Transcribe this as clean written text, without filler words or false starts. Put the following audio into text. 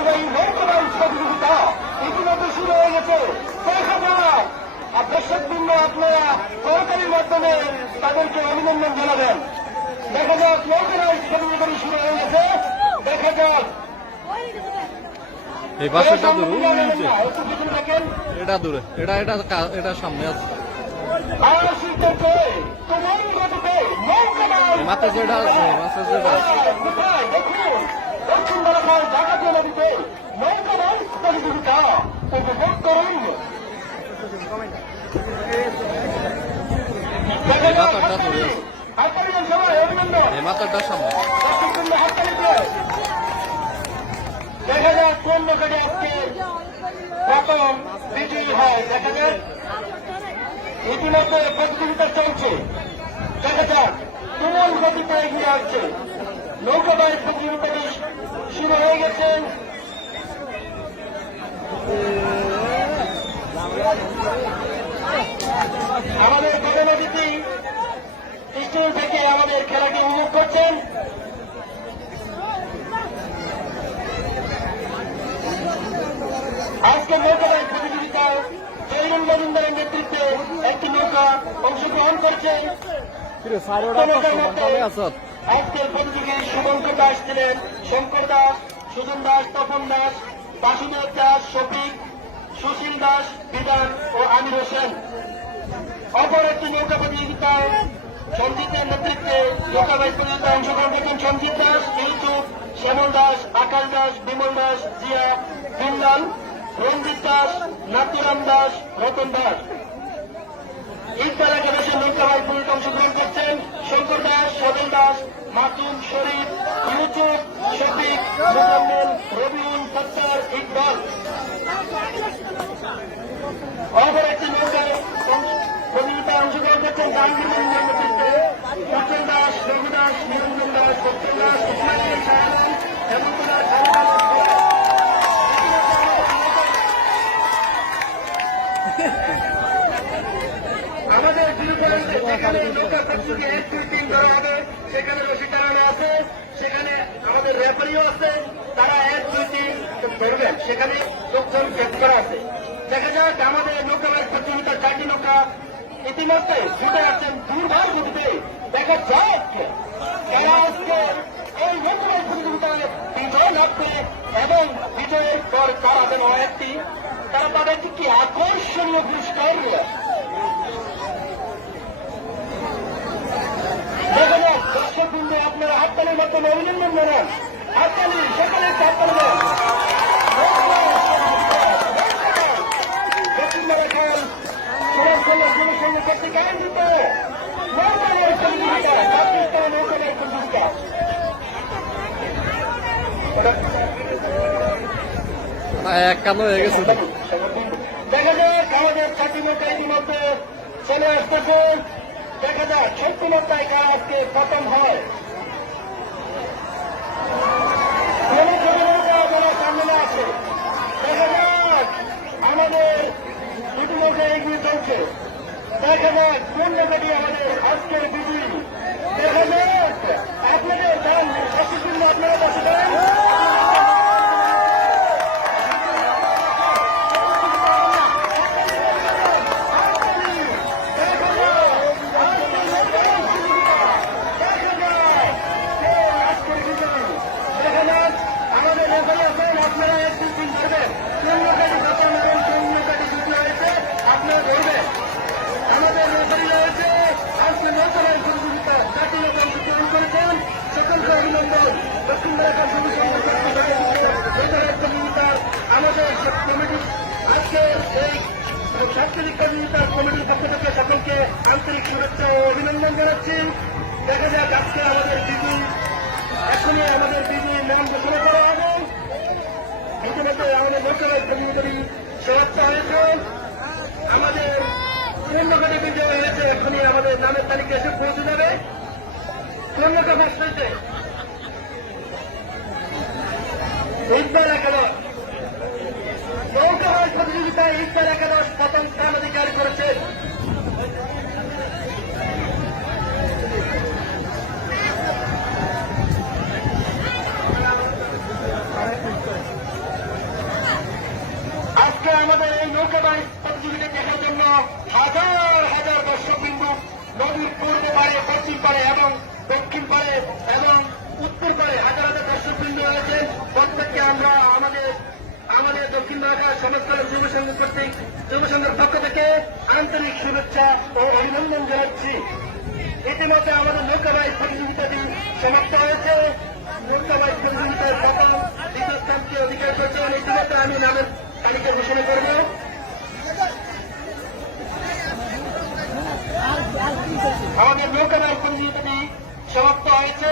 ঐতিহ্যবাহী নৌকাবাই প্রতিযোগিতা ইতিমধ্যে শুরু হয়ে গেছে। দেখা যাক দর্শকবৃন্দ আপনারা সরকারির মাধ্যমে তাদেরকে অভিনন্দন জানাবেন। দেখা যাক নৌকাবাই প্রতিযোগিতা শুরু হয়ে গেছে। দেখা যাক এই বাসটা দূরে একটু পিছনে দেখেন। এটা দূরে এটা সামনে আছে আশিককে তোমার গতিতে নৌকাবাই মাথা যেটা আছে মাথা যেটা আছে কোথায় দেখুন দক্ষিণ বারাকার জাকাতিয়া নদীতে নৌকাবাই প্রতিযোগিতা উপভোগ করুন। মাথাটা দূরে আছে হাততালি দেন সবাই, অভিনন্দন। এই মাথাটা সামনে দর্শকবৃন্দ হাততালি দিয়ে দেখা যাক কোন নৌকাটি আজকে প্রথম বিজয়ী হয়। দেখা যাক ইতিমধ্যে প্রতিযোগিতা চলছে। দেখা যাক তুমুল গতিতে এগিয়ে আসছে নৌকাবাই প্রতিযোগিতাটি শুরু হয়ে গেছে। আমাদের প্রধান অতিথি স্কুল থেকে আমাদের খেলাটি উপভোগ করছেন। আজকে নৌকাবাই প্রতিযোগিতায় জয়নুল মজুমদারের নেতৃত্বে একটি নৌকা অংশগ্রহণ করছে। আজকের প্রতিযোগী শুভঙ্কর দাস ছিলেন, শঙ্কর দাস, সুজন দাস, তপন দাস, বাসুদেব দাস, শফিক, সুশীল দাস, বিধান ও আমির হোসেন। অপর একটি নৌকা প্রতিযোগিতায় সঞ্জিতের নেতৃত্বে নৌকাবাই প্রতিযোগিতায় অংশগ্রহণ করেছেন সঞ্জিত দাস, ইউসুফ, শ্যামল দাস, আকাশ দাস, বিমল দাস, জিয়া, বিমলাল, রঞ্জিত দাস, নাতুরাম দাস, রতন দাস। ইকবাল একাদশের নৌকাবাই প্রতিযোগিতায় অংশগ্রহণ করছেন শঙ্কর দাস, সদল দাস, মাসুম, শরীফ, ইউসুফ, শফিক, মোজাম্মেল, রবিউল, সত্তার, ইকবাল। অপর একটি নৌকায় প্রতিযোগিতায় অংশগ্রহণ করছেন জাহাঙ্গীর নেতৃত্বে উজ্জ্বল দাস, রঘু দাস, নিরঞ্জন দাস, সত্যেন দাস, ইসমাইল, শাহরান, হেমন্ত দাস, আমাদের যেখানে নৌকা প্রতিযোগী 1, 2, 3 ধরা হবে সেখানে রশি টানানো আছে, সেখানে আমাদের রেফারিও আছে, তারা 1, 2, 3 ধরবেন, সেখানে লোকজন চেক করা আছে। দেখা যাক আমাদের নৌকাবাই প্রতিযোগিতার 4টি নৌকা ইতিমধ্যে ছুটে আছেন দুর্বার গতিতে। দেখা যাক তারা আজকে এই নৌকাবাই প্রতিযোগিতায় বিজয় লাভ করে এবং বিজয়ের পর করাবেন একটি তারা তাদেরকে কি আকর্ষণীয় পুরস্কার দেখা যাক। দর্শকবৃন্দ আপনারা হাততালির মাধ্যমে অভিনন্দন জানান। হাততালি সকলে হাততালি দেন। দক্ষিণ বারাকার সমাজকল্যাণ জনসংঘ কর্তৃক আয়োজিত নৌকাবাই প্রতিযোগিতা, জাতীয় নৌকাবাই প্রতিযোগিতা। এক কালো হয়ে গেছে দেখা যাক আমাদের 4টি নৌকা ইতিমধ্যে চলে আসতেছে। দেখা যাক 6টি নৌকায় কারা আজকে প্রথম হয়। সামনে আছে। দেখা যাক আমাদের ইতিমধ্যে এগিয়ে চলছে। দেখা যাক কোন নৌকাটি আমাদের আজকের বিজয়ী। দেখা যাক আপনাদের দাম সশস্ত্র আপনারা বসে দেন। আপনারা 1, 2, 3 ধরবেন। কোন নৌকাটি প্রথম এবং কোন নৌকাটি দ্বিতীয় হয়েছে আপনারা ধরবেন। আমাদের রেফারি রয়েছে আজকে নৌকাবাই প্রতিযোগিতা 4টি নৌকা অংশগ্রহণ করেছেন। সকলকে অভিনন্দন। দক্ষিণ বারাকার নৌকাবাই প্রতিযোগিতার আমাদের কমিটি আজকে এই সাংস্কৃতিক প্রতিযোগিতার কমিটির পক্ষ থেকে সকলকে আন্তরিক শুভেচ্ছা ও অভিনন্দন জানাচ্ছি। দেখা যাক আজকে আমাদের বিজয়ী এখনই আমাদের বিজয়ীর নাম ঘোষণা করা হবে। ইতিমধ্যে আমাদের নৌকাবাই প্রতিযোগিতাটি সমাপ্ত হয়েছে। আমাদের কোন নৌকাটি বিজয় হয়েছে এখনই আমাদের নামের তালিকা এসে পৌঁছে যাবে। কোন নৌকা ফার্স্ট হয়েছে? ইকবাল একাদশ। নৌকাবাই প্রতিযোগিতায় ইকবাল একাদশ প্রথম স্থান অধিকার করেছে। আমাদের এই নৌকা বাইচ প্রতিযোগিতা দেখার জন্য হাজার হাজার দর্শকবিন্দু নদীর পূর্ব পারে, পশ্চিম পারে এবং দক্ষিণ পারে এবং উত্তর পারে হাজার হাজার দর্শকবিন্দু রয়েছে। প্রত্যেককে আমরা আমাদের দক্ষিণ ঢাকার সমাজকল্যাণ যুব সংঘ কর্তৃক যুব সংঘের পক্ষ থেকে আন্তরিক শুভেচ্ছা ও অভিনন্দন জানাচ্ছি। ইতিমধ্যে আমাদের নৌকা বাইচ প্রতিযোগিতাটি সমাপ্ত হয়েছে। নৌকা বাইচ প্রতিযোগিতার প্রথম দ্বিতীয় স্থানকে অধিকার করেছেন। ইতিমধ্যে আমি নামের তালিকা ঘোষণা করব। আমাদের নৌকা বাইচ প্রতিযোগিতাটি সমাপ্ত হয়েছে।